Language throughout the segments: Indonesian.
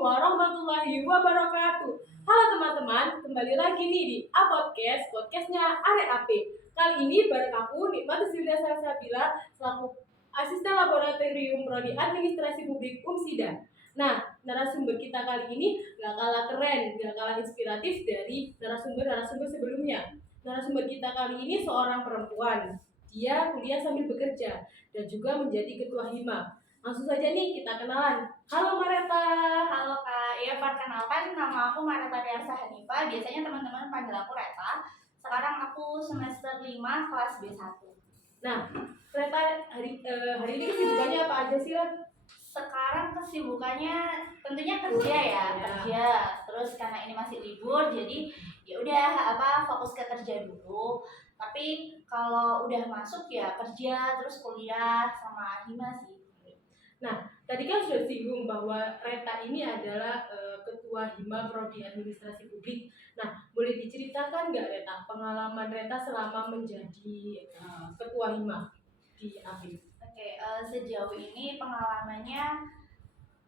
warahmatullahi wabarakatuh. Halo teman-teman, kembali lagi nih di podcastnya Arek AP. Kali ini bareng aku Nikmati Silvia Salsabila selaku asisten laboratorium prodi administrasi publik UMSIDA. Nah, narasumber kita kali ini gak kalah keren, gak kalah inspiratif dari narasumber sebelumnya. Narasumber kita kali ini seorang perempuan. Dia kuliah sambil bekerja dan juga menjadi ketua hima. Langsung saja nih kita kenalan. Halo Mareta. Halo Kak, ya perkenalkan nama aku Mareta Riarsa Hanifah. Biasanya teman-teman panggil aku Reta. Sekarang aku semester 5 kelas B1. Nah, Reta hari ini kesibukannya apa aja sih, Ren? Sekarang kesibukannya tentunya kerja ya, kerja. Terus karena ini masih libur, jadi ya udah fokus ke kerja dulu. Tapi kalau udah masuk ya kerja, terus kuliah sama hima sih. Nah, tadi kan sudah disinggung bahwa Reta ini adalah ketua hima prodi administrasi publik. Nah, boleh diceritakan nggak Reta pengalaman Reta selama menjadi ketua hima di API? Oke, sejauh ini pengalamannya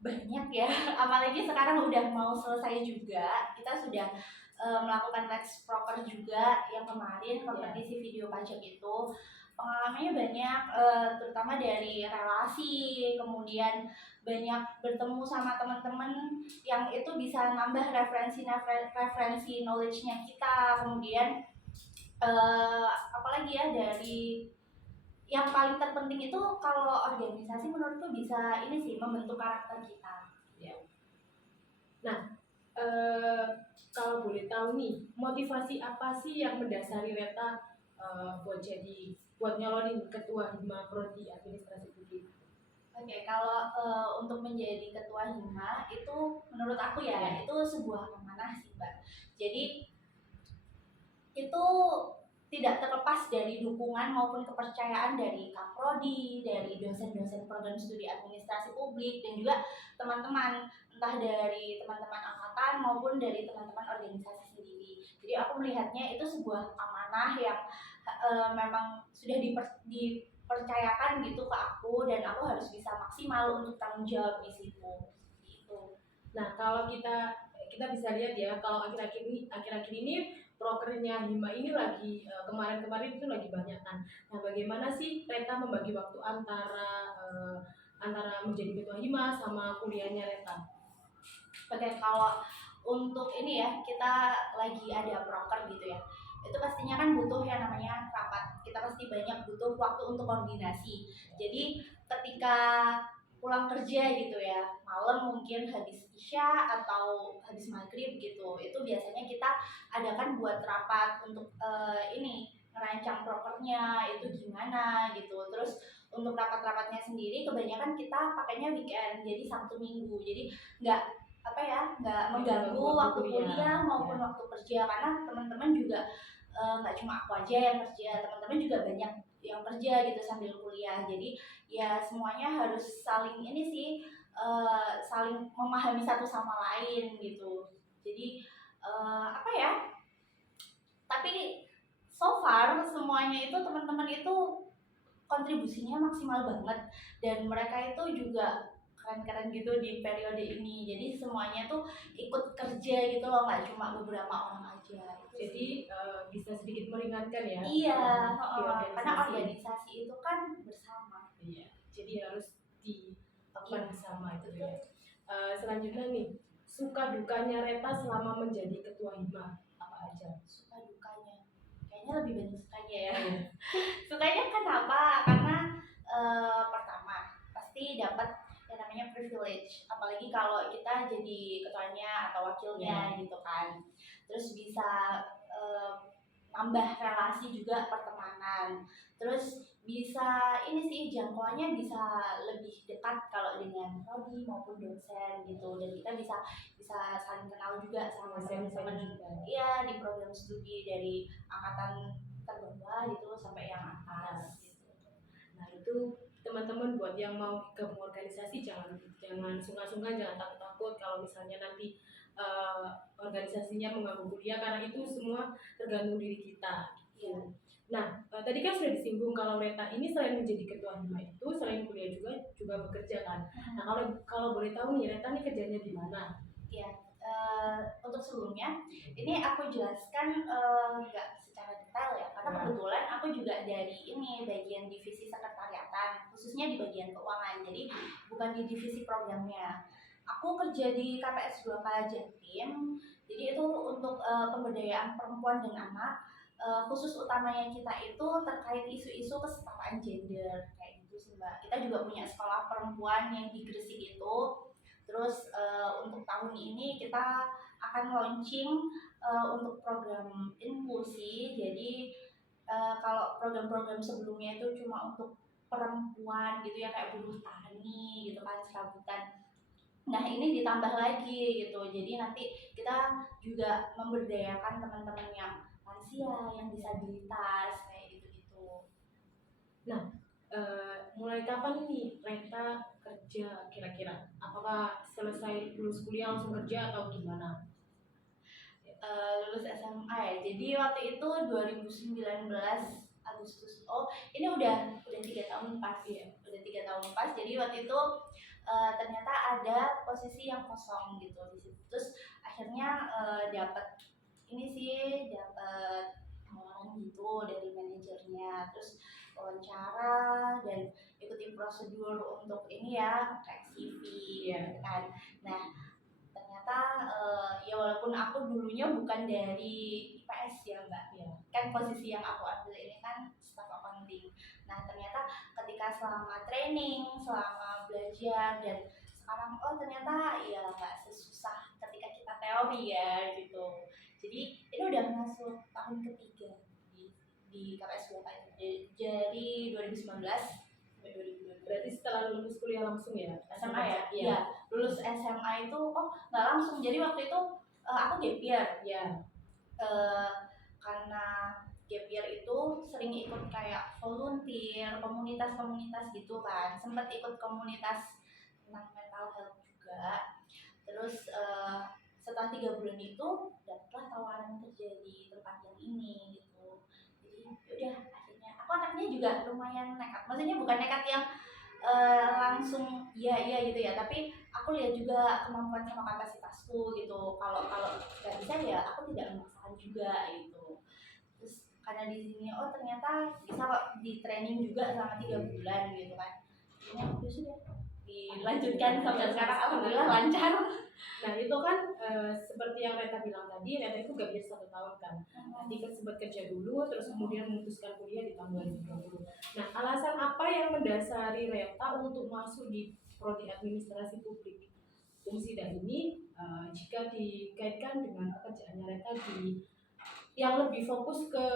banyak ya, apalagi sekarang udah mau selesai juga. Kita sudah melakukan Lex Proker juga yang kemarin kompetisi video pajak itu. Pengalamannya banyak, terutama dari relasi, kemudian banyak bertemu sama teman-teman yang itu bisa nambah referensi knowledge-nya kita. Kemudian apalagi ya, dari yang paling terpenting itu kalau organisasi menurutku bisa ini sih, membentuk karakter kita. Ya. Nah, kalau boleh tahu nih, motivasi apa sih yang mendasari Reta buat nyalonin ketua hima prodi administrasi publik? Oke, kalau untuk menjadi ketua hima itu menurut aku ya, itu sebuah amanah sih Mbak. Jadi itu tidak terlepas dari dukungan maupun kepercayaan dari Kaprodi, dari dosen-dosen program studi administrasi publik, dan juga teman-teman, entah dari teman-teman angkatan maupun dari teman-teman organisasi sendiri. Jadi aku melihatnya itu sebuah amanah yang memang sudah dipercayakan gitu ke aku, dan aku harus bisa maksimal untuk tanggung jawab di situ. Gitu. Nah, kalau kita bisa lihat ya, kalau akhir-akhir ini prokernya hima ini lagi kemarin-kemarin itu lagi banyak kan. Nah, bagaimana sih Reta membagi waktu antara menjadi ketua hima sama kuliahnya Reta? Oke, kalau untuk ini ya, kita lagi ada proker gitu ya, itu pastinya kan butuh yang namanya rapat. Kita pasti banyak butuh waktu untuk koordinasi. Jadi ketika pulang kerja gitu ya, malam mungkin habis isya atau habis maghrib gitu, itu biasanya kita adakan buat rapat untuk ini ngerancang prokernya itu gimana gitu. Terus untuk rapat-rapatnya sendiri kebanyakan kita pakainya weekend, jadi Sabtu Minggu. Jadi nggak mengganggu waktu kuliah maupun waktu kerja, karena teman-teman juga nggak cuma aku aja yang kerja, teman-teman juga banyak yang kerja gitu sambil kuliah. Jadi ya semuanya harus saling ini sih, saling memahami satu sama lain gitu. Jadi tapi so far semuanya itu teman-teman itu kontribusinya maksimal banget, dan mereka itu juga keren-keren gitu di periode ini. Jadi semuanya tuh ikut kerja gitu loh, nggak cuma beberapa orang aja. Jadi bisa sedikit meringankan ya. Iya, karena organisasi itu kan bersama. Iya, jadi harus dilakukan bersama itu ya. Selanjutnya nih, suka dukanya Reta selama menjadi ketua hima apa aja? Suka dukanya, kayaknya lebih banyak sukanya ya. Sukanya kenapa? Karena pertama pasti dapat yang namanya privilege, apalagi kalau kita jadi ketuanya atau wakilnya gitu kan. Terus bisa nambah relasi juga, pertemanan. Terus bisa ini sih, jangkauannya bisa lebih dekat kalau dengan prodi maupun dosen gitu, dan kita bisa saling kenal juga sama teman-teman. Iya, di program studi dari angkatan terbawah gitu sampai yang atas gitu. Nah, itu teman-teman buat yang mau gabung organisasi jangan sungkan-sungkan, jangan takut-takut kalau misalnya nanti organisasinya mengganggu kuliah, karena itu semua tergantung diri kita. Iya. Nah, tadi kan sudah disinggung kalau Reta ini selain menjadi ketua hima itu, selain kuliah juga bekerja kan. Nah, kalau boleh tahu nih, Reta nih kerjanya di mana? Ya, untuk sebelumnya ini aku jelaskan nggak secara detail ya, karena Ya. kebetulan aku juga dari ini bagian divisi sekretariatan, khususnya di bagian keuangan. Jadi bukan di divisi programnya. Aku kerja di KPS 2K Jatim. Jadi itu untuk pemberdayaan perempuan dan anak. Khusus utamanya kita itu terkait isu-isu kesetaraan gender kayak gitu sih Mbak. Kita juga punya sekolah perempuan yang di Gresik itu. Terus untuk tahun ini kita akan launching untuk program inklusi. Jadi kalau program-program sebelumnya itu cuma untuk perempuan gitu ya, kayak buruh tani gitu kan, serabutan. Nah ini ditambah lagi gitu. Jadi nanti kita juga memberdayakan teman-teman yang lansia, yang disabilitas kayak gitu-gitu. Nah, mulai kapan nih Reta kerja kira-kira? Apakah selesai lulus kuliah langsung kerja atau gimana? Lulus SMA ya. Jadi waktu itu 2019 Agustus. Oh, ini udah 3 tahun pas ya. Udah 3 tahun pas. Jadi waktu itu ternyata ada posisi yang kosong gitu di situ. Terus akhirnya dapat ini sih, dapat tawaran gitu dari manajernya. Terus wawancara dan ikuti prosedur untuk ini ya, kayak CV gitu kan. Nah, ternyata ya walaupun aku dulunya bukan dari IPS ya Mbak ya, kan posisi yang aku ambil ini kan staff accounting. Nah ternyata ketika selama training, selama belajar, dan sekarang oh ternyata ya nggak sesusah ketika kita teori ya gitu. Jadi ini udah masuk tahun ketiga di KPS 2 jadi 2019 sampai 2020. Berarti setelah lulus kuliah langsung ya? SMA ya? Iya. Iya. Lulus SMA itu nggak langsung. Jadi waktu itu aku gap year. Iya. Karena gap year itu sering ikut kayak volunteer, komunitas-komunitas gitu kan. Sempat ikut komunitas tentang mental health juga. Terus setelah 3 bulan itu dapatlah tawaran kerja di tempat yang ini gitu. Jadi udah akhirnya aku anaknya juga lumayan nekat. Maksudnya bukan nekat yang langsung iya gitu ya, tapi aku lihat juga kemampuan sama kapasitasku gitu. Kalau nggak bisa ya aku tidak memaksakan juga gitu. Terus karena di sini ternyata bisa kok di training juga selama 3 bulan gitu kan. Ya sudah dilanjutkan sampai sekarang alhamdulillah lancar. Nah itu kan seperti yang Reta bilang tadi, Reta itu gak bisa 1 tahun kan. Nanti kan sempat kerja dulu, terus kemudian memutuskan kuliah di tahun 2020. Nah alasan apa yang mendasari Reta untuk masuk di prodi administrasi publik? Fungsi dan ini jika dikaitkan dengan pekerjaannya Reta di yang lebih fokus ke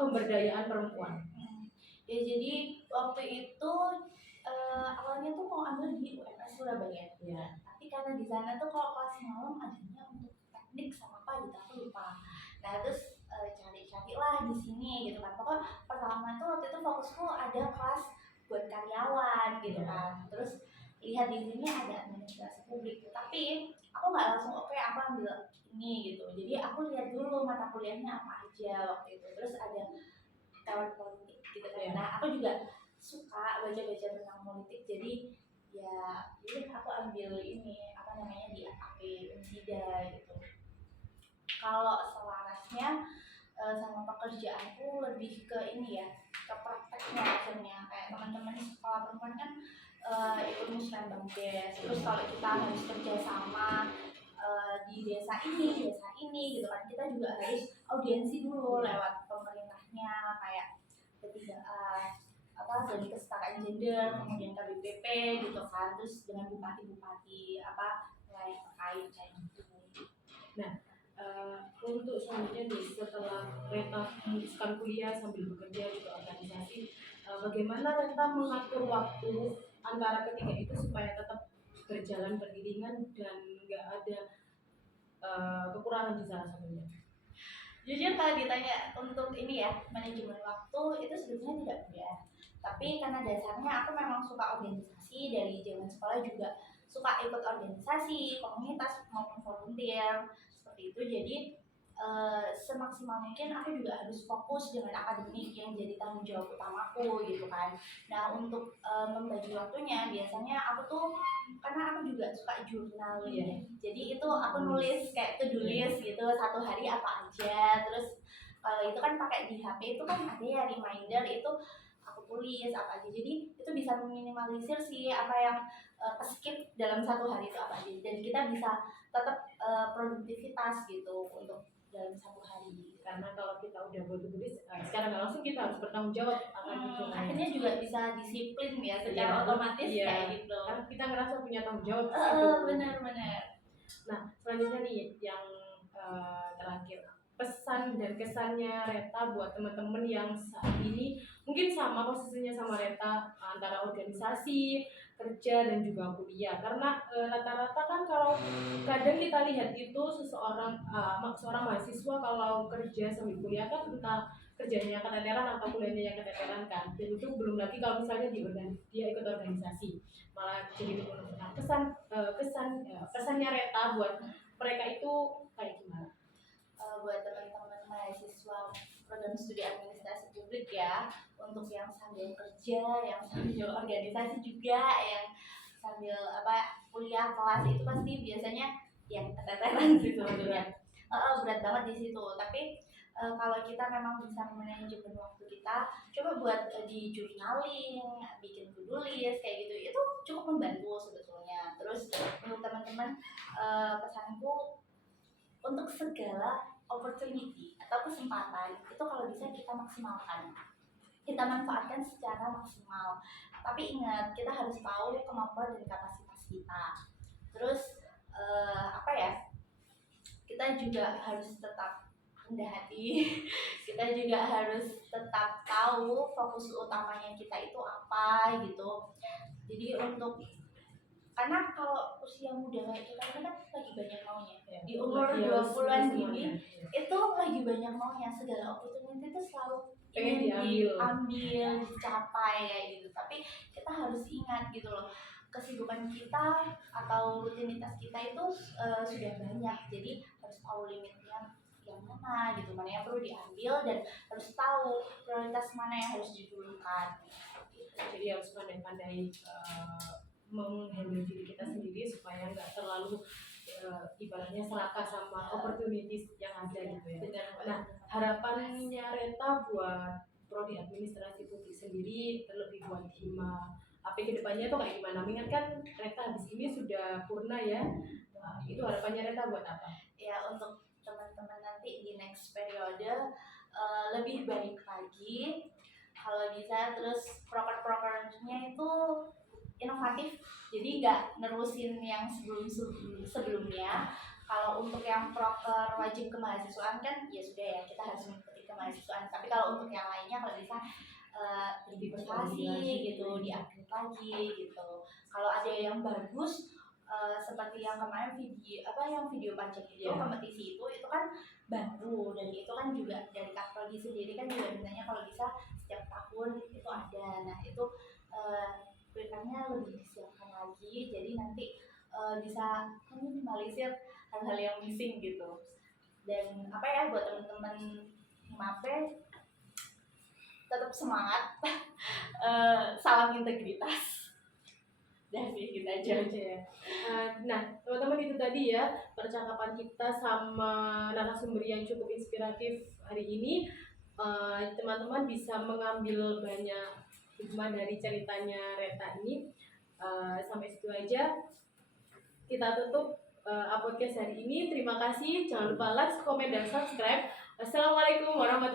pemberdayaan perempuan. Ya jadi waktu itu awalnya tuh mau ambil di UMS Surabaya. Ya. Tapi karena di sana tuh kalau kelas malam adanya untuk teknik sama apa gitu aku lupa. Nah terus cari-cari lah di sini gitu kan. Pokoknya pertama tuh waktu itu fokusku ada kelas buat karyawan gitu kan. Terus lihat di sini ada administrasi publik. Tapi aku nggak langsung oke aku ambil ini gitu. Jadi aku lihat dulu mata kuliahnya apa aja waktu itu. Terus ada teori politik gitu kan. Nah aku juga suka baca-baca tentang politik, jadi ya aku ambil ini apa namanya di FAP Unsida gitu. Kalau selarasnya sama pekerjaanku lebih ke ini ya, ke prakteknya akhirnya. Kayak teman-teman sekolah perempuan kan ikut musrembang des, terus kalau kita harus kerja sama di desa ini gitu kan, kita juga harus audiensi dulu lewat pemerintahnya kayak ketigaan dari kesetaraan gender, kemudian KBPP gitu kan, terus dengan bupati-bupati lain terkait kayak gitu. Nah, untuk selanjutnya nih setelah Reta memutuskan kuliah sambil bekerja juga organisasi, bagaimana Reta mengatur waktu antara ketiga itu supaya tetap berjalan beriringan dan nggak ada kekurangan di salah satunya? Jujur kalau ditanya untuk ini ya manajemen waktu itu sebetulnya tidak mudah. Tapi karena dasarnya aku memang suka organisasi, dari zaman sekolah juga suka ikut organisasi, komunitas maupun volunteer seperti itu. Jadi semaksimal mungkin aku juga harus fokus dengan akademik yang jadi tanggung jawab utamaku gitu kan. Nah untuk membagi waktunya biasanya aku tuh karena aku juga suka journaling, jadi itu aku nulis kayak to do list gitu satu hari apa aja. Terus kalau itu kan pakai di HP itu kan ada ya reminder, itu aku tulis apa aja, jadi itu bisa meminimalisir sih apa yang skip dalam satu hari itu apa aja, dan kita bisa tetap produktivitas gitu untuk dalam satu hari. Karena kalau kita udah buat tulis, secara nggak langsung kita harus bertanggung jawab akan itu. Akhirnya juga bisa disiplin ya secara Iya, otomatis iya. kayak gitu. Karena kita ngerasa punya tanggung jawab di situ. Benar-benar. Nah, selanjutnya nih yang terakhir, pesan dan kesannya Reta buat teman-teman yang saat ini mungkin sama posisinya sama Reta, antara organisasi, kerja dan juga kuliah. Karena rata-rata kan kalau kadang kita lihat itu seorang mahasiswa kalau kerja sambil kuliah kan entah kerjanya yang keteteran atau kuliahnya yang keteteran kan. Dan itu belum lagi kalau misalnya dia ikut organisasi, malah jadi kesan kesannya Reta buat mereka itu kayak gimana? Buat teman-teman mahasiswa program studi administrasi publik ya, untuk yang sambil kerja, yang sambil organisasi juga, yang sambil kuliah kelas, itu pasti biasanya yang keteteran sih sebetulnya. Berat banget di situ. Tapi kalau kita memang bisa manajemen waktu kita, coba buat di journaling, bikin to-do list kayak gitu, itu cukup membantu sebetulnya. Terus untuk teman-teman, pesanku untuk segala opportunity atau kesempatan itu kalau bisa kita maksimalkan, kita manfaatkan secara maksimal. Tapi ingat, kita harus tahu kemampuan dan kapasitas kita. Terus kita juga harus tetap rendah hati. Kita juga harus tetap tahu fokus utamanya kita itu apa gitu. Jadi karena kalau usia muda kayak kita kan lagi banyak maunya di umur 20-an gini, itu lagi banyak maunya, segala opportunity itu selalu pengen diambil, dicapai kayak gitu. Tapi kita harus ingat gitu loh, kesibukan kita atau rutinitas kita itu sudah banyak, jadi harus tahu limitnya yang mana gitu, mana yang perlu diambil, dan harus tahu prioritas mana yang harus didulukan. Jadi harus pandai-pandai menghandle diri kita sendiri supaya nggak terlalu ibaratnya serakah sama opportunities yang ada gitu ya. Benar. Nah, harapannya Reta buat prodi administrasi publik sendiri, terlebih buat Hima AP kedepannya tuh kayak gimana? Mengingat kan Reta habis ini sudah purna ya. Nah, itu harapannya Reta buat apa? Ya, untuk teman-teman nanti di next periode lebih baik lagi kalau bisa. Terus proker-prokernya itu inovatif, jadi nggak nerusin yang sebelumnya. Kalau untuk yang proker wajib kemahasiswaan kan ya sudah ya, kita harus mengikuti kemahasiswaan. Tapi kalau untuk yang lainnya kalau bisa berinovasi gitu, diupgrade lagi gitu. Kalau ada yang bagus seperti yang kemarin video pajak itu, kompetisi itu kan baru, dan itu kan juga dari Prodi sendiri kan juga mintanya kalau bisa setiap tahun itu ada. Nah itu kurikulumnya lebih disiapkan lagi, jadi nanti bisa meminimalisir hal-hal yang missing gitu. Dan buat teman-teman Himape, tetap semangat. Salam integritas. Dan gitu aja ya. Nah, teman-teman, itu tadi ya percakapan kita sama narasumber yang cukup inspiratif hari ini. Teman-teman bisa mengambil banyak hikmah dari ceritanya Reta ini. Sampai situ aja kita tutup podcast hari ini. Terima kasih, jangan lupa like, komen, dan subscribe. Assalamualaikum warahmatullahi wabarakatuh.